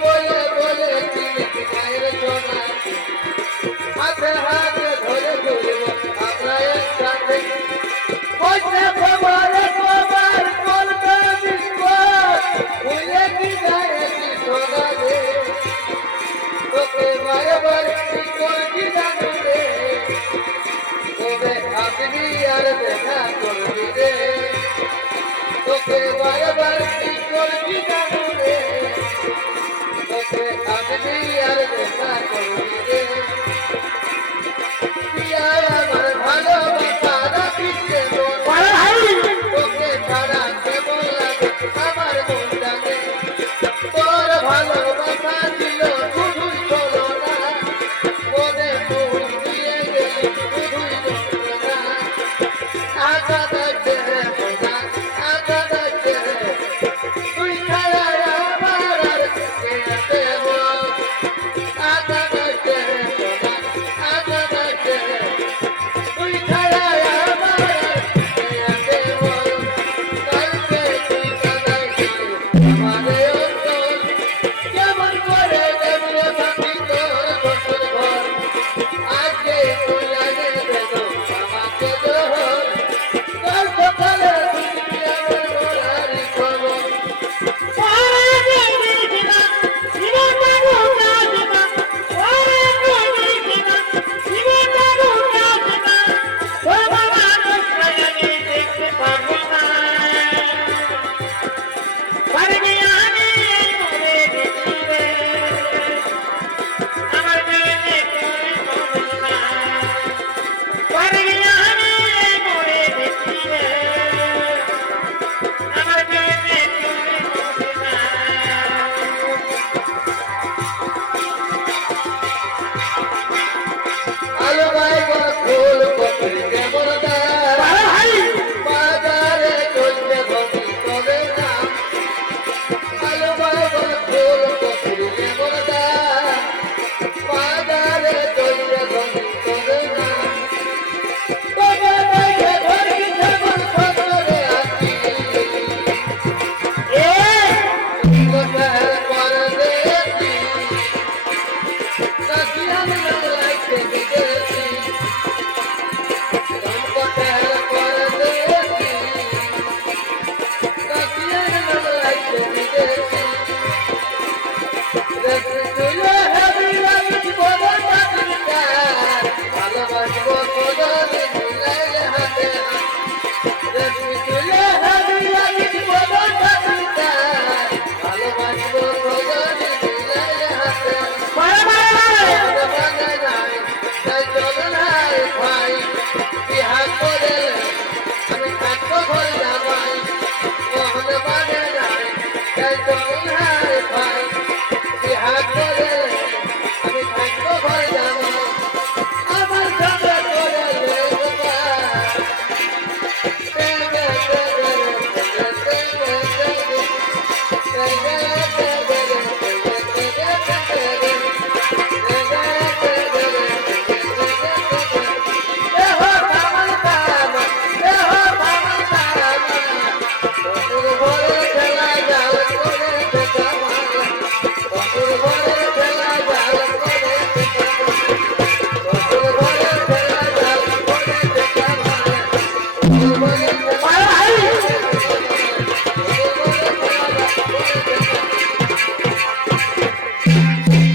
বলে বলেছি মায়ের সোনা হাতে হাতে ধরে ঘুরবো আমরা একসাথে বসে খবরে খবর বলবে বিস্কুট ভুলে কি যায়ছি সোনা রে তোকে বারবার কি করবি জানো রে তবে আপনি আর দেখা করবি রে তোকে বারবার কি করবি জানো রে তোকে আপনি আর দেখা করবি রে পিয়ার আমার ভালোবাসা রাখিছে তোকে ছাড়া কেমন লাগে আমার মনটাকে তোর ভালোবাসা ছিল শুধুই চলো না মনে মুখ দিয়ে গেলি শুধুই যন্ত্রণা আঘা দেখে মজা আঘা দেখে তুই ছাড়া আমার আর কে আছে বল আঘা দেখে মজা আঘা দেখে তুই ছাড়া আমার আর কে আছে বল কালকে তুই জানাইছিলি আমারে অন্তর কেমন করে দেখলে থাকি তোর বছর ঘর আজকে তুই আগে দেব আমাকে জোহর কাল সকালে তুই আমার ঘোরারি খবর আলো ভাই ফুল কপি কেমন বাজারে চলছে ঘটি তবে না আলো ভাই ফুল কপি কেমন বাজারে চলছে ঘটি তবে না তবে দেখে ঘটি কেমন খবরে আছি কোথায় করে দেখি কাকি আমি লাগতে গেছি কোথায় করে দেখি কাকি আমি লাগতে গেছি দেখি তুই